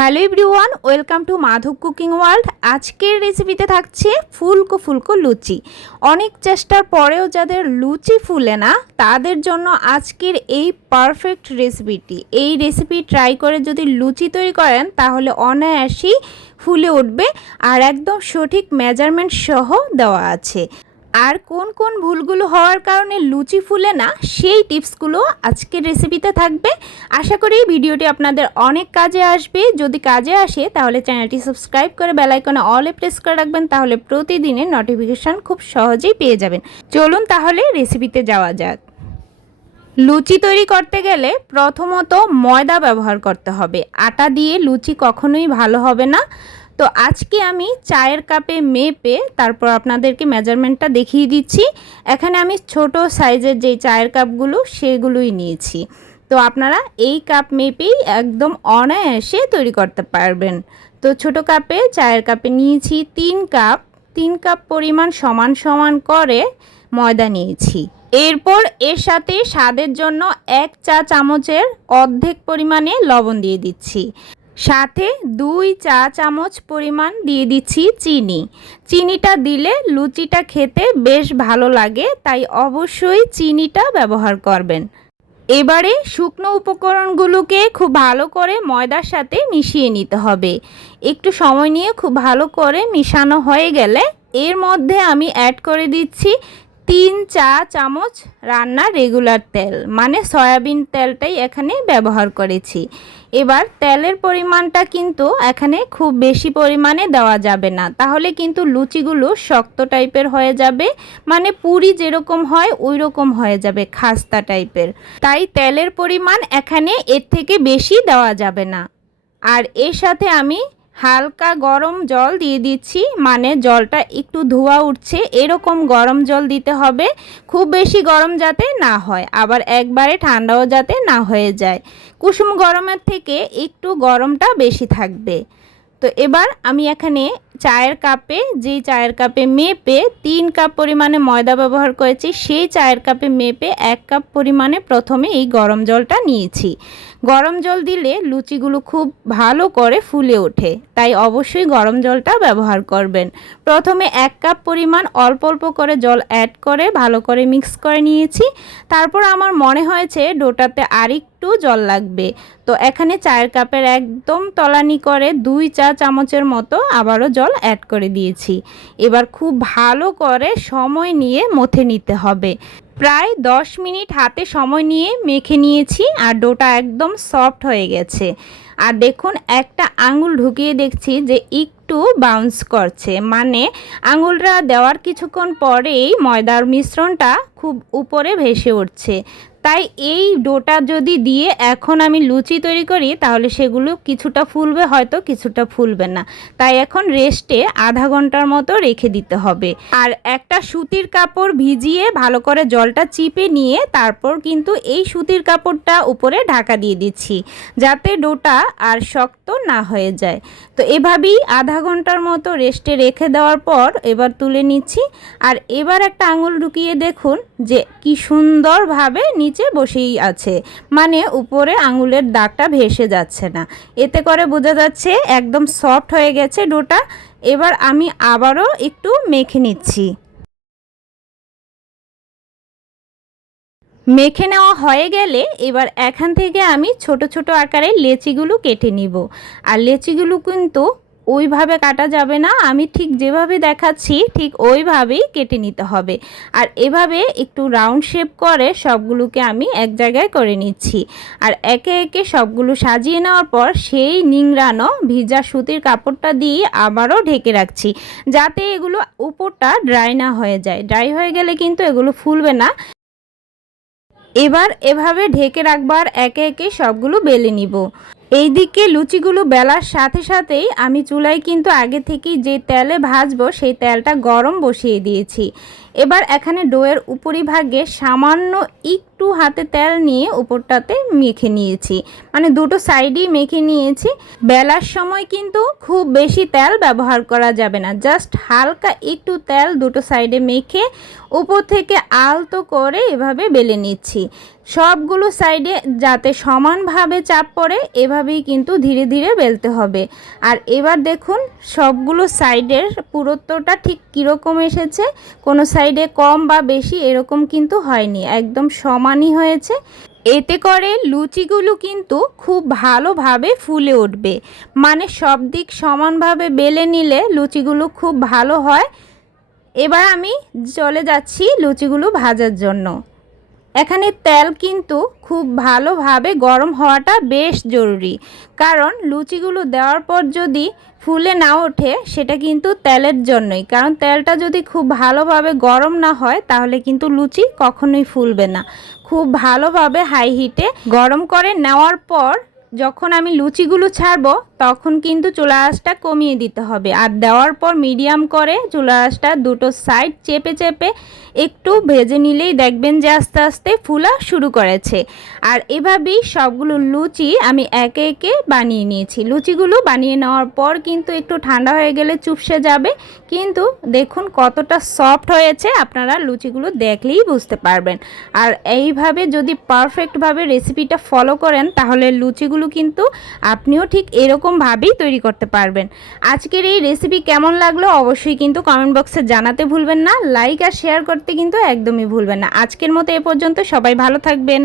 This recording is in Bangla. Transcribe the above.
Hello everyone, welcome to Madhav cooking world. আজকের রেসিপিতে থাকছে ফুলকো ফুলকো লুচি। অনেক চেষ্টার পরেও যাদের লুচি ফুলে না তাদের জন্য আজকের এই পারফেক্ট রেসিপিটি। এই রেসিপি ট্রাই করে যদি লুচি তৈরি করেন তাহলে অনায়াসেই ফুলে উঠবে, আর একদম সঠিক মেজারমেন্ট সহ দেওয়া আছে। আর কোন কোন ভুলগুলো হওয়ার কারণে লুচি ফুলে না সেই টিপসগুলো আজকের রেসিপিতে থাকবে। আশা করি ভিডিওটি আপনাদের অনেক কাজে আসবে। যদি কাজে আসে তাহলে চ্যানেলটি সাবস্ক্রাইব করে বেল আইকনে অলে প্রেস করে রাখবেন, তাহলে প্রতিদিনের নোটিফিকেশান খুব সহজেই পেয়ে যাবেন। চলুন তাহলে রেসিপিতে যাওয়া যাক। লুচি তৈরি করতে গেলে প্রথমত ময়দা ব্যবহার করতে হবে। আটা দিয়ে লুচি কখনোই ভালো হবে না। তো আজকে আমি চায়ের কাপে মেপে তারপর আপনাদেরকে মেজারমেন্টটা দেখিয়ে দিচ্ছি। এখানে আমি ছোট সাইজের যেই চায়ের কাপগুলো সেগুলোই নিয়েছি। তো আপনারা এই কাপ মেপেই একদম অনায়াসে তৈরি করতে পারবেন। তো ছোট কাপে চায়ের কাপে নিয়েছি 3 কাপ পরিমাণ সমান সমান করে ময়দা নিয়েছি। এরপর এর সাথে স্বাদের জন্য 1 চা চামচের অর্ধেক পরিমাণে লবণ দিয়ে দিচ্ছি। সাথে 2 চা চামচ পরিমাণ দিয়ে দিচ্ছি চিনি। চিনিটা দিলে লুচিটা খেতে বেশ ভালো লাগে, তাই অবশ্যই চিনিটা ব্যবহার করবেন। এবারে শুকনো উপকরণগুলোকে খুব ভালো করে ময়দার সাথে মিশিয়ে নিতে হবে। একটু সময় নিয়ে খুব ভালো করে মিশানো হয়ে গেলে এর মধ্যে আমি অ্যাড করে দিচ্ছি 3 চা চামচ রান্নার রেগুলার তেল, মানে সয়াবিন তেলটাই এখানে ব্যবহার করেছি। এবার তেলের পরিমাণটা কিন্তু এখানে খুব বেশি পরিমাণে দেওয়া যাবে না, তাহলে কিন্তু লুচিগুলো শক্ত টাইপের হয়ে যাবে, মানে পুরি যেরকম হয় ওই রকম হয়ে যাবে, খাস্তা টাইপের। তাই তেলের পরিমাণ এখানে এর থেকে বেশি দেওয়া যাবে না। আর এর সাথে আমি হালকা গরম জল দিয়ে দিচ্ছি, মানে জলটা একটু ধোয়া উঠছে এরকম গরম জল দিতে হবে। খুব বেশি গরম যাতে না হয়, আবার একবারে ঠান্ডাও যাতে না হয়ে যায়। কুসুম গরমের থেকে একটু গরমটা বেশি থাকবে। তো এবার আমি এখানে চায়ের কাপে, যেই চায়ের কাপে মেপে 3 কাপ পরিমাণে ময়দা ব্যবহার করেছি, সেই চায়ের কাপে মেপে 1 কাপ পরিমাণে প্রথমে এই গরম জলটা নিয়েছি। গরম জল দিলে লুচিগুলো খুব ভালো করে ফুলে ওঠে, তাই অবশ্যই গরম জলটা ব্যবহার করবেন। প্রথমে 1 কাপ পরিমাণ অল্প অল্প করে জল অ্যাড করে ভালো করে মিক্স করে নিয়েছি। তারপর আমার মনে হয়েছে ডোটাতে আরেকটু জল লাগবে, তো এখানে চায়ের কাপের একদম তলানি করে 2 চা চামচের মতো আবারও জল অ্যাড করে দিয়েছি। এবার খুব ভালো করে সময় নিয়ে মথে নিতে হবে। প্রায় 10 মিনিট হাতে সময় নিয়ে মেখে নিয়েছি, আর ডোটা একদম সফট হয়ে গেছে। আর দেখুন, একটা আঙুল ঢুকিয়ে দেখছি যে একটু বাউন্স করছে, মানে আঙুলটা দেওয়ার কিছুক্ষণ পরেই ময়দার মিশ্রণটা খুব উপরে ভেসে উঠছে। তাই এই ডোটা যদি দিয়ে এখন আমি লুচি তৈরি করি তাহলে সেগুলো কিছুটা ফুলবে, হয়তো কিছুটা ফুলবে না। তাই এখন রেস্টে আধা ঘন্টার মতো রেখে দিতে হবে। আর একটা সুতির কাপড় ভিজিয়ে ভালো করে জলটা চিপে নিয়ে তারপর কিন্তু এই সুতির কাপড়টা উপরে ঢাকা দিয়ে দিচ্ছি, যাতে ডোটা আর শক্ত না হয়ে যায়। তো এভাবেই আধা ঘন্টার মতো রেস্টে রেখে দেওয়ার পর এবার তুলে নিচ্ছি। আর এবার একটা আঙুল ঢুকিয়ে দেখুন যে কি সুন্দরভাবে নিচে বসেই আছে, মানে উপরে আঙুলের দাগটা ভেসে যাচ্ছে না। এতে করে বোঝা যাচ্ছে একদম সফট হয়ে গেছে ডোটা। এবার আমি আবারও একটু মেখে নিচ্ছি। মেখে নেওয়া হয়ে গেলে এবার এখান থেকে আমি ছোট ছোট আকারে লেচিগুলো কেটে নিব। আর লেচিগুলো কিন্তু ওইভাবে কাটা যাবে না, আমি ঠিক যেভাবে দেখাচ্ছি ঠিক ওইভাবেই কেটে নিতে হবে। আর এভাবে একটু রাউন্ড শেপ করে সবগুলোকে আমি এক জায়গায় করে নিচ্ছি। আর একে একে সবগুলো সাজিয়ে নেওয়ার পর সেই নিংড়ানো ভিজা সুতির কাপড়টা দিয়ে আবারও ঢেকে রাখছি, যাতে এগুলো উপরটা ড্রাই না হয়ে যায়। ড্রাই হয়ে গেলে কিন্তু এগুলো ফুলবে না। এবার এভাবে ঢেকে রাখবার একে একে সবগুলো বেলে নিব। এইদিকে লুচিগুলো বেলার সাথে সাথেই আমি চুলায় কিন্তু আগে থেকেই যে তেলে ভাজবো সেই তেলটা গরম বসিয়ে দিয়েছি। এবার এখানে ডোয়ের উপরিভাগে সামান্য একটু হাতে তেল নিয়ে উপরটাতে মেখে নিয়েছি, মানে দুটো সাইডেই মেখে নিয়েছি। বেলার সময় কিন্তু খুব বেশি তেল ব্যবহার করা যাবে না, জাস্ট হালকা একটু তেল দুটো সাইডে মেখে উপর থেকে আলতো করে এভাবে বেলে নিচ্ছি। সবগুলো সাইডে যাতে সমানভাবে চাপ পড়ে এভাবেই কিন্তু ধীরে ধীরে বেলতে হবে। আর এবার দেখুন সবগুলো সাইডের পুরুত্বটা ঠিক কীরকম এসেছে, কোনো সাইডে কম বা বেশি এরকম কিন্তু হয়নি, একদম সমানই হয়েছে। এতে করে লুচিগুলো কিন্তু খুব ভালোভাবে ফুলে উঠবে, মানে সব দিক সমানভাবে বেলে নিলে লুচিগুলো খুব ভালো হয়। এবার আমি চলে যাচ্ছি লুচিগুলো ভাজার জন্য। এখানে তেল কিন্তু খুব ভালোভাবে গরম হওয়াটা বেশ জরুরি, কারণ লুচিগুলো দেওয়ার পর যদি ফুলে না ওঠে সেটা কিন্তু তেলের জন্যই, কারণ তেলটা যদি খুব ভালোভাবে গরম না হয় তাহলে কিন্তু লুচি কখনোই ফুলবে না। খুব ভালোভাবে হাই হিটে গরম করে নেওয়ার পর যখন আমি লুচিগুলো ছাড়বো তখন কিন্তু চুলা আঁচটা কমিয়ে দিতে হবে, আর দেওয়ার পর মিডিয়াম করে চুলা আঁচটা দুটো সাইড চেপে চেপে একটু ভেজে নিলেই দেখবেন যে আস্তে আস্তে ফুলা শুরু করেছে। আর এভাবেই সবগুলো লুচি আমি একে একে বানিয়ে নিয়েছি। লুচিগুলো বানিয়ে নেওয়ার পর কিন্তু একটু ঠান্ডা হয়ে গেলে চুপসে যাবে, কিন্তু দেখুন কতটা সফট হয়েছে, আপনারা লুচিগুলো দেখলেই বুঝতে পারবেন। আর এইভাবে যদি পারফেক্টভাবে রেসিপিটা ফলো করেন তাহলে লুচিগুলো কিন্তু আপনিও ঠিক এরকমভাবেই তৈরি করতে পারবেন। আজকের এই রেসিপি কেমন লাগলো অবশ্যই কিন্তু কমেন্ট বক্সে জানাতে ভুলবেন না, লাইক আর শেয়ার করতে কিন্তু একদমই ভুলবেন না। আজকের মতো এ পর্যন্ত, সবাই ভালো থাকবেন।